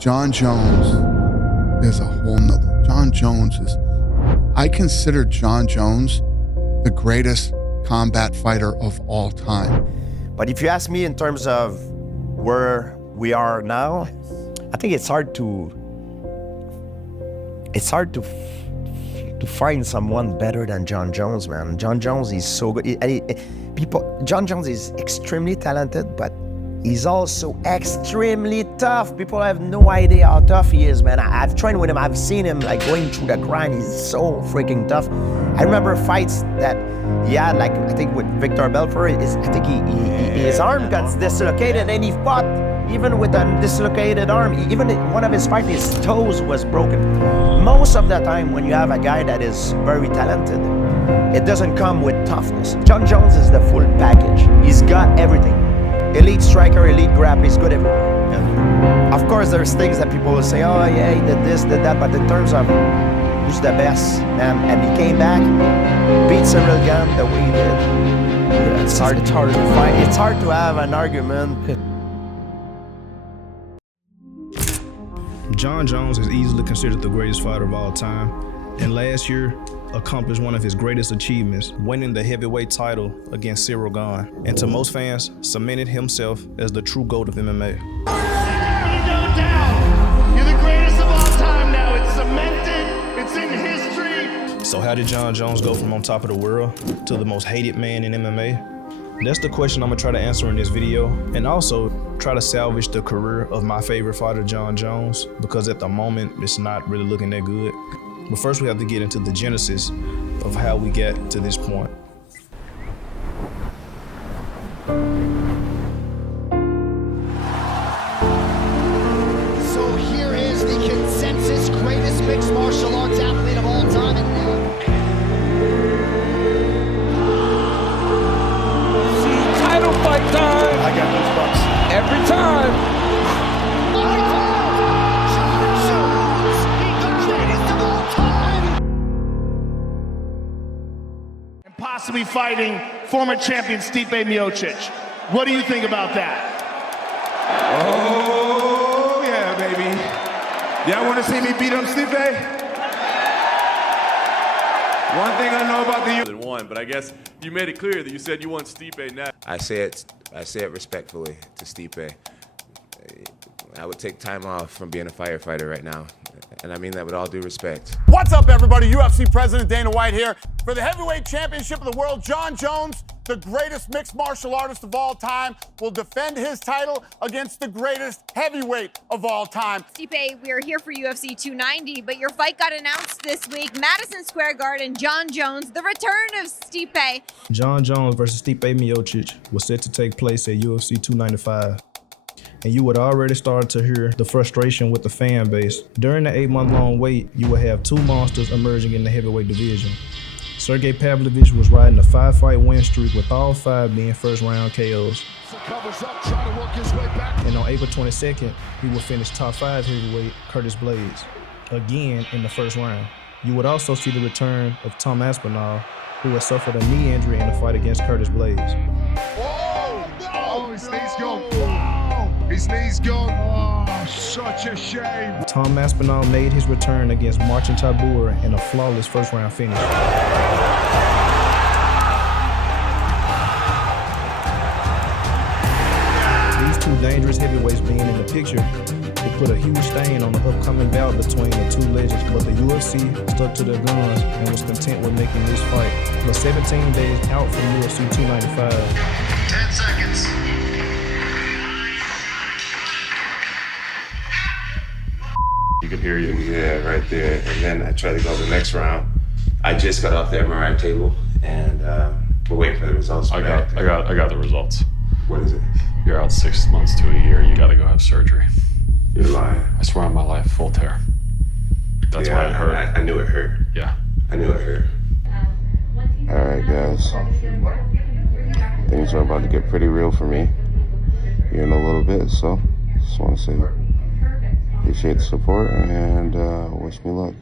Jon Jones is a whole nother. Jon Jones is, I consider Jon Jones the greatest combat fighter of all time. But if you ask me in terms of where we are now, I think it's hard to find someone better than Jon Jones, man. Jon Jones is so good. Jon Jones is extremely talented, but he's also extremely tough. People have no idea how tough he is, man. I've trained with him. I've seen him like going through the grind. He's so freaking tough. I remember fights that he had, like I think with Victor Belfort. I think his arm got dislocated, and he fought even with a dislocated arm. Even one of his fights, his toes was broken. Most of the time, when you have a guy that is very talented, it doesn't come with toughness. Jon Jones is the full package. He's got everything. Elite striker, elite grab, he's good everywhere. Yeah. Of course, there's things that people will say, oh yeah, he did this, did that, but in terms of who's the best, and he came back, beat Cyril Gane the way he did. Yeah, it's hard to find. It's hard to have an argument. Jon Jones is easily considered the greatest fighter of all time, and last year accomplished one of his greatest achievements, winning the heavyweight title against Cyril Gane, and to most fans, cemented himself as the true GOAT of MMA. No doubt, you're the greatest of all time now. It's cemented, it's in history. So how did Jon Jones go from on top of the world to the most hated man in MMA? That's the question I'm gonna try to answer in this video, and also try to salvage the career of my favorite fighter, Jon Jones, because at the moment, it's not really looking that good. But first we have to get into the genesis of how we got to this point. So here is the consensus greatest mixed martial arts athlete of all time. Title fight time! I got goosebumps. Every time! Possibly fighting former champion Stipe Miocic. What do you think about that? Oh, yeah, baby. Y'all want to see me beat up Stipe? One thing I know about the One, but I guess you made it clear that you said you want Stipe now. I say it respectfully to Stipe. I would take time off from being a firefighter right now, and I mean that with all due respect. What's up, everybody? UFC President Dana White here. For the heavyweight championship of the world, Jon Jones, the greatest mixed martial artist of all time, will defend his title against the greatest heavyweight of all time. Stipe, we are here for UFC 290, but your fight got announced this week. Madison Square Garden, Jon Jones, the return of Stipe. Jon Jones versus Stipe Miocic was set to take place at UFC 295. And you would already start to hear the frustration with the fan base. During the 8-month-long wait, you would have two monsters emerging in the heavyweight division. Sergey Pavlovich was riding a 5-fight win streak with all 5 being first-round KOs. And on April 22nd, he would finish top 5 heavyweight Curtis Blaydes, again in the first round. You would also see the return of Tom Aspinall, who had suffered a knee injury in a fight against Curtis Blaydes. his knees gone. His knees gone. Oh, such a shame. Tom Aspinall made his return against Marcin Tybura in a flawless first-round finish. These two dangerous heavyweights being in the picture will put a huge stain on the upcoming bout between the two legends, but the UFC stuck to their guns and was content with making this fight. But 17 days out from UFC 295. 10 seconds. You could hear you. Yeah, right there. And then I tried to go to the next round. I just got off the MRI table, and we're waiting for the results. I got the results. What is it? You're out 6 months to a year. You got to go have surgery. You're lying. I swear on my life, full tear. That's why it hurt. I knew it hurt. Yeah. I knew it hurt. All right, guys. Things are about to get pretty real for me here in a little bit, so just want to say appreciate the support and wish me luck.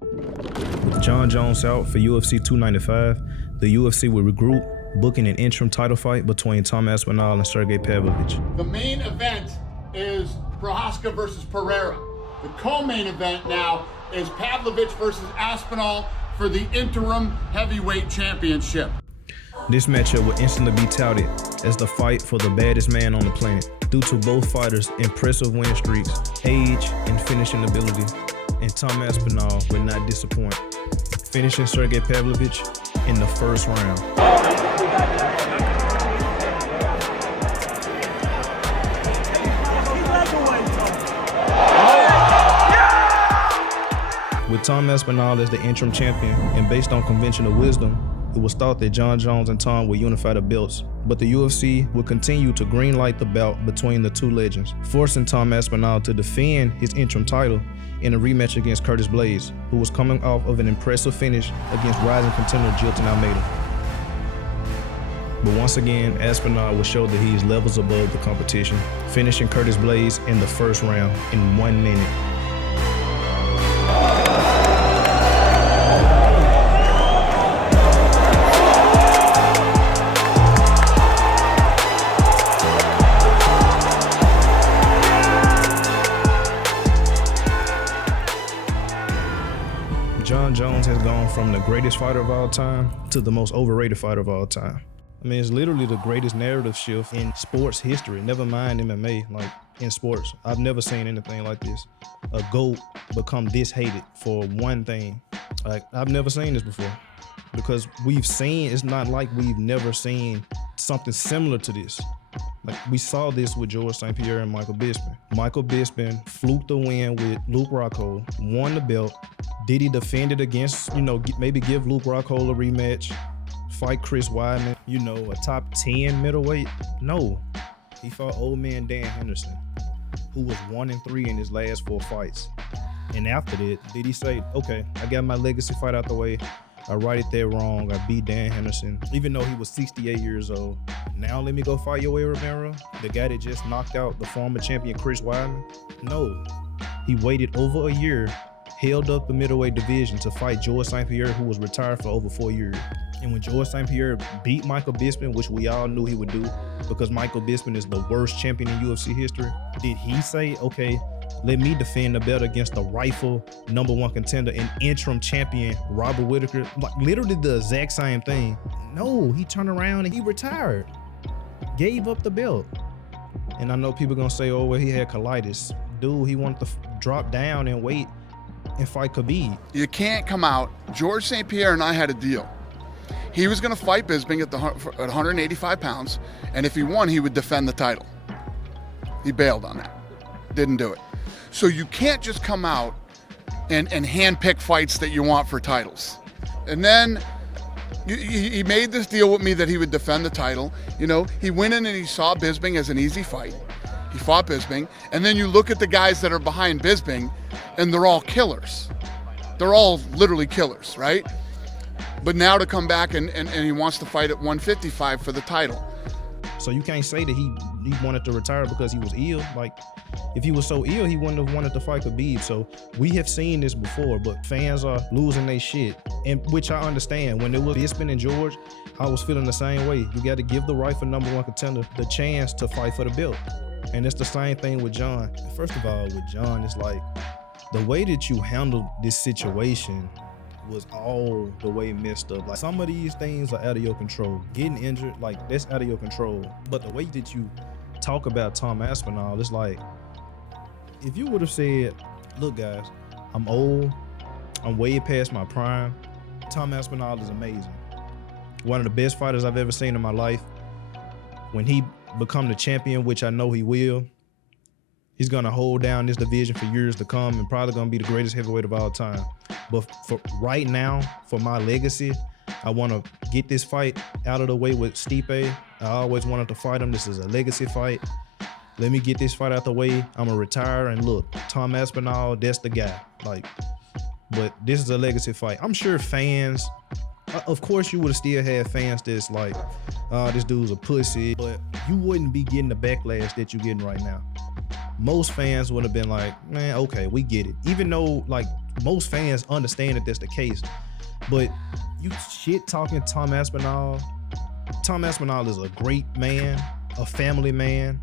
With Jon Jones out for UFC 295, the UFC will regroup, booking an interim title fight between Tom Aspinall and Sergey Pavlovich. The main event is Prohaska versus Pereira. The co-main event now is Pavlovich versus Aspinall for the interim heavyweight championship. This matchup will instantly be touted as the fight for the baddest man on the planet due to both fighters' impressive win streaks, age, and finishing ability. And Tom Aspinall will not disappoint, finishing Sergey Pavlovich in the first round. With Tom Aspinall as the interim champion, and based on conventional wisdom, it was thought that Jon Jones and Tom would unify the belts, but the UFC would continue to greenlight the bout between the two legends, forcing Tom Aspinall to defend his interim title in a rematch against Curtis Blaydes, who was coming off of an impressive finish against rising contender Jilton Almeida. But once again, Aspinall will show that he is levels above the competition, finishing Curtis Blaydes in the first round in 1 minute. Jon Jones has gone from the greatest fighter of all time to the most overrated fighter of all time. I mean, it's literally the greatest narrative shift in sports history, never mind MMA, like in sports. I've never seen anything like this. A GOAT become this hated for one thing. Like, I've never seen this before because we've seen, it's not like we've never seen something similar to this. Like, we saw this with George St. Pierre and Michael Bisping. Michael Bisping fluked the win with Luke Rockhold, won the belt. Did he defend it against, maybe give Luke Rockhold a rematch, fight Chris Weidman, a top 10 middleweight? No. He fought old man Dan Henderson, who was 1-3 in his last 4 fights. And after that, did he say, okay, I got my legacy fight out the way. I righted that wrong. I beat Dan Henderson, even though he was 68 years old. Now let me go fight Yoel Romero, the guy that just knocked out the former champion Chris Weidman? No. He waited over a year, held up the middleweight division to fight George St. Pierre, who was retired for over 4 years. And when George St. Pierre beat Michael Bisping, which we all knew he would do, because Michael Bisping is the worst champion in UFC history, did he say, okay, let me defend the belt against the rightful #1 contender and interim champion Robert Whittaker? Like, literally the exact same thing. No, he turned around and he retired, gave up the belt. And I know people gonna say, oh, well, he had colitis. Dude, he wanted to drop down and wait and fight Khabib. You can't come out. George St. Pierre and I had a deal. He was going to fight Bisping at 185 pounds, and if he won, he would defend the title. He bailed on that. Didn't do it. So you can't just come out and handpick fights that you want for titles. And then he made this deal with me that he would defend the title. He went in and he saw Bisping as an easy fight. He fought Bisping, and then you look at the guys that are behind Bisping, and they're all killers. They're all literally killers, right? But now to come back and he wants to fight at 155 for the title. So you can't say that he wanted to retire because he was ill. Like, if he was so ill, he wouldn't have wanted to fight Khabib. So we have seen this before, but fans are losing their shit, and which I understand. When it was Bisping and George, I was feeling the same way. You got to give the rightful #1 contender the chance to fight for the belt. And it's the same thing with Jon. First of all, with Jon, it's like the way that you handled this situation was all the way messed up. Like, some of these things are out of your control. Getting injured, like, that's out of your control. But the way that you talk about Tom Aspinall, it's like, if you would have said, look guys, I'm old, I'm way past my prime. Tom Aspinall is amazing. One of the best fighters I've ever seen in my life. When he become the champion, which I know he will, he's gonna hold down this division for years to come and probably gonna be the greatest heavyweight of all time. But for right now, for my legacy, I wanna get this fight out of the way with Stipe. I always wanted to fight him. This is a legacy fight. Let me get this fight out the way. I'm gonna retire, and look, Tom Aspinall, that's the guy. Like, but this is a legacy fight. I'm sure fans, of course you would have still had fans that's like, this dude's a pussy, but you wouldn't be getting the backlash that you're getting right now. Most fans would have been like, man, okay, we get it. Even though, like, most fans understand that that's the case, but you shit talking Tom Aspinall. Tom Aspinall is a great man, a family man,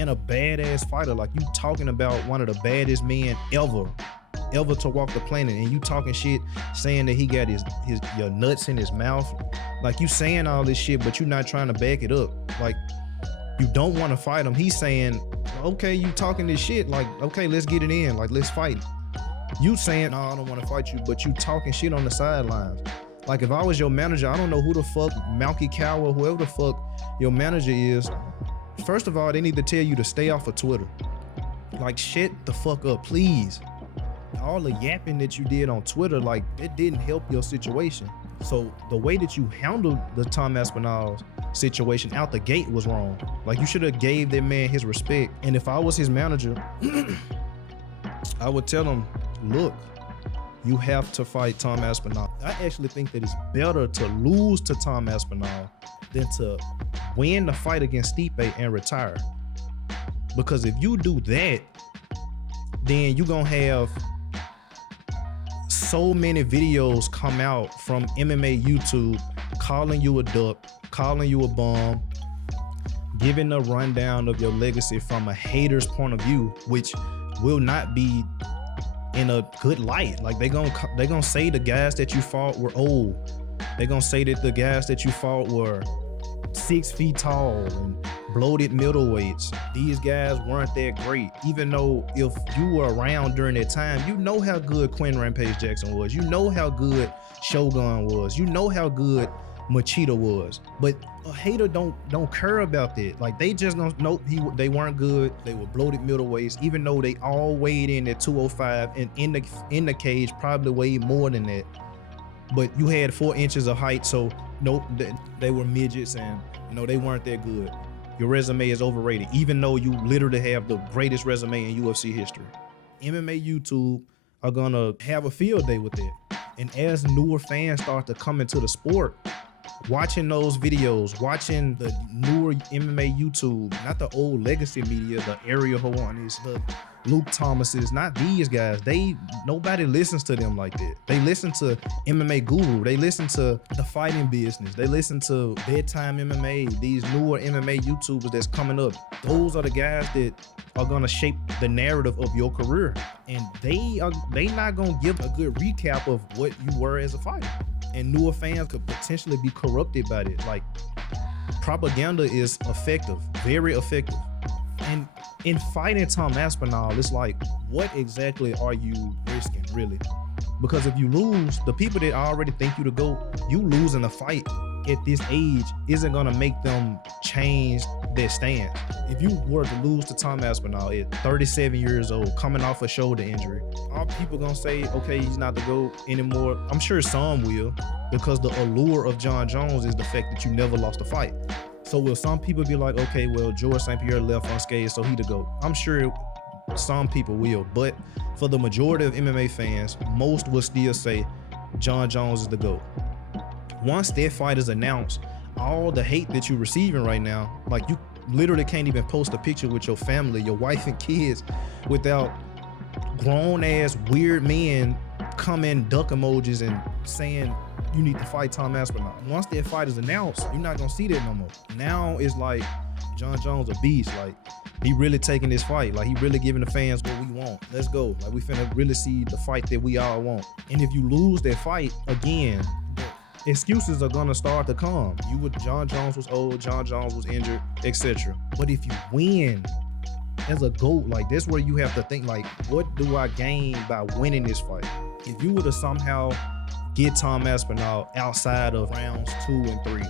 and a badass fighter. Like, you talking about one of the baddest men ever to walk the planet, and you talking shit saying that he got your nuts in his mouth. Like, you saying all this shit, but you not trying to back it up. Like, you don't want to fight him. He's saying, okay, you talking this shit, like, okay, let's get it in, like, let's fight. You saying, no, I don't want to fight you, but you talking shit on the sidelines. Like, if I was your manager, I don't know who the fuck, Malky Cow or whoever the fuck your manager is. First of all, they need to tell you to stay off of Twitter. Like, shut the fuck up, please. All the yapping that you did on Twitter, like, it didn't help your situation. So the way that you handled the Tom Aspinall situation out the gate was wrong. Like, you should have gave that man his respect. And if I was his manager, I would tell him, look, you have to fight Tom Aspinall. I actually think that it's better to lose to Tom Aspinall than to win the fight against Stipe and retire. Because if you do that, then you're gonna have so many videos come out from MMA YouTube calling you a duck, calling you a bum, giving a rundown of your legacy from a hater's point of view, which will not be in a good light. Like, they gonna say the guys that you fought were old. They gonna say that the guys that you fought were 6 feet tall and bloated middleweights. These guys weren't that great. Even though if you were around during that time, you know how good Quinn Rampage Jackson was. You know how good Shogun was. You know how good Machida was. But a hater don't care about that. Like, they just don't know they weren't good. They were bloated middleweights, even though they all weighed in at 205 and in the cage probably weighed more than that. But you had 4 inches of height, so nope, they were midgets, and they weren't that good. Your resume is overrated, even though you literally have the greatest resume in UFC history. MMA YouTube are gonna have a field day with it. And as newer fans start to come into the sport, watching those videos, watching the newer MMA YouTube, not the old legacy media, the Ariel Helwanis, the Luke Thomases, not these guys. Nobody listens to them like that. They listen to MMA Guru. They listen to The Fighting Business. They listen to Bedtime MMA, these newer MMA YouTubers that's coming up. Those are the guys that are gonna shape the narrative of your career. And they not gonna give a good recap of what you were as a fighter. And newer fans could potentially be corrupted by it. Like, propaganda is effective, very effective. And in fighting Tom Aspinall, it's like, what exactly are you risking, really? Because if you lose, the people that already think you to go, you losing a fight at this age isn't gonna make them change their stance. If you were to lose to Tom Aspinall at 37 years old, coming off a shoulder injury, are people gonna say, okay, he's not the GOAT anymore? I'm sure some will, because the allure of Jon Jones is the fact that you never lost a fight. So will some people be like, okay, well, George St. Pierre left unscathed, so he the GOAT? I'm sure some people will, but for the majority of MMA fans, most will still say Jon Jones is the GOAT. Once that fight is announced, all the hate that you're receiving right now, like, you literally can't even post a picture with your family, your wife and kids, without grown ass weird men coming duck emojis and saying you need to fight Tom Aspinall. Once that fight is announced, you're not gonna see that no more. Now it's like Jon Jones a beast. Like, he really taking this fight. Like, he really giving the fans what we want. Let's go. Like, we finna really see the fight that we all want. And if you lose that fight, again, excuses are gonna start to come. Jon Jones was old, Jon Jones was injured, etc. But if you win as a GOAT, like, that's where you have to think, like, what do I gain by winning this fight? If you were to somehow get Tom Aspinall outside of rounds 2 and 3,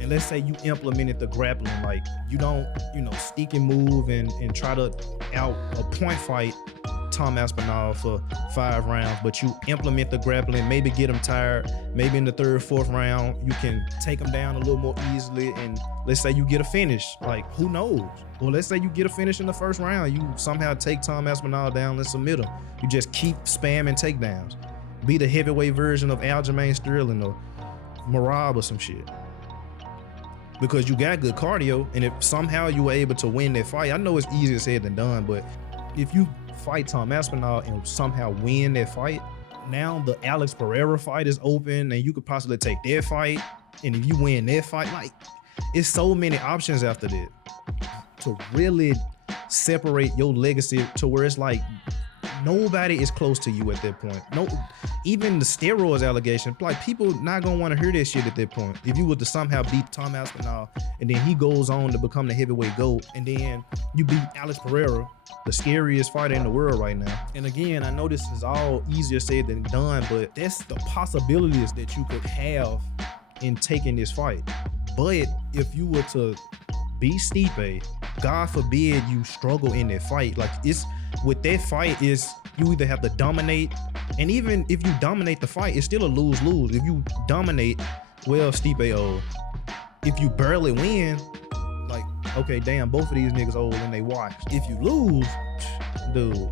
and let's say you implemented the grappling, like, you don't, stick and move and try to out a point fight Tom Aspinall for 5 rounds, but you implement the grappling, maybe get him tired, maybe in the 3rd or 4th round, you can take him down a little more easily, and let's say you get a finish, like, who knows? Or let's say you get a finish in the 1st round, you somehow take Tom Aspinall down and submit him. You just keep spamming takedowns. Be the heavyweight version of Aljamain Sterling or Merab or some shit. Because you got good cardio, and if somehow you were able to win that fight, I know it's easier said than done, but if you fight Tom Aspinall and somehow win that fight, now the Alex Pereira fight is open, and you could possibly take that fight, and if you win that fight, like, it's so many options after that. To really separate your legacy to where it's like nobody is close to you at that point. No, even the steroids allegation, like people not gonna want to hear that shit at that point. If you were to somehow beat Tom Aspinall and then he goes on to become the heavyweight GOAT, and then you beat Alex Pereira, the scariest fighter in the world right now. And again, I know this is all easier said than done, but that's the possibilities that you could have in taking this fight. But if you were to beat Stipe, God forbid you struggle in that fight. Like it's with that fight is you either have to dominate, and even if you dominate the fight, it's still a lose-lose. If you dominate, well, Stipe old. If you barely win, like, okay, damn, both of these niggas old and they washed. If you lose, dude,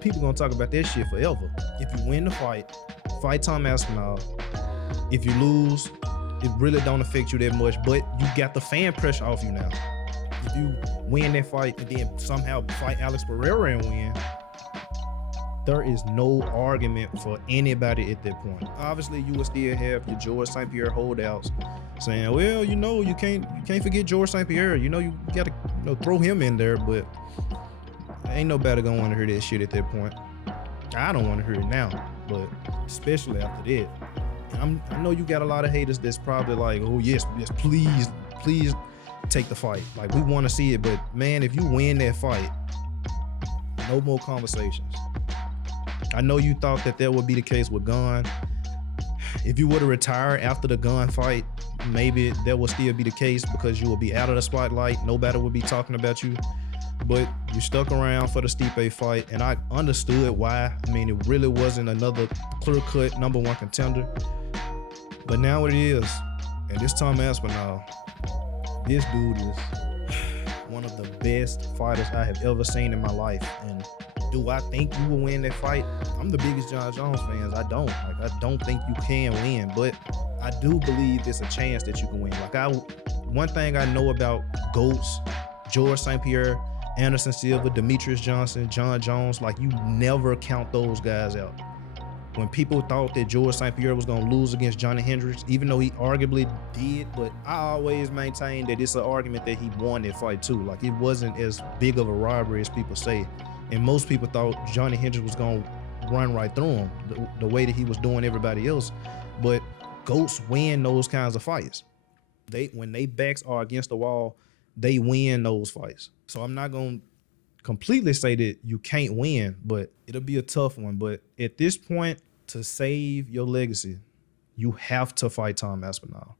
people gonna talk about that shit forever. If you win the fight Tom Aspinall. If you lose, it really don't affect you that much, but you got the fan pressure off you now. If you win that fight and then somehow fight Alex Pereira and win, there is no argument for anybody at that point. Obviously, you will still have your George St. Pierre holdouts saying, well, you know, you can't forget George St. Pierre. You know, you gotta throw him in there, but ain't nobody gonna want to hear that shit at that point. I don't want to hear it now, but especially after that. And I know you got a lot of haters that's probably like, oh yes, please take the fight. Like, we want to see it, but man, if you win that fight, no more conversations. I know you thought that would be the case with Gunn. If you were to retire after the Gunn fight, maybe that would still be the case because you will be out of the spotlight. Nobody would be talking about you. But you stuck around for the Stipe fight, and I understood why. I mean, it really wasn't another clear-cut #1 contender. But now it is. And this Tom Aspinall, this dude is one of the best fighters I have ever seen in my life. And do I think you will win that fight? I'm the biggest Jon Jones fan. I don't think you can win, but I do believe there's a chance that you can win. One thing I know about GOATs, George St. Pierre, Anderson Silva, Demetrius Johnson, Jon Jones, like, you never count those guys out. When people thought that George St. Pierre was gonna lose against Johnny Hendricks, even though he arguably did, but I always maintain that it's an argument that he won that fight too. Like, it wasn't as big of a robbery as people say. And most people thought Johnny Hendricks was gonna run right through him the way that he was doing everybody else. But GOATs win those kinds of fights. When they backs are against the wall, they win those fights. So I'm not gonna completely say that you can't win, but it'll be a tough one. But at this point, to save your legacy, you have to fight Tom Aspinall.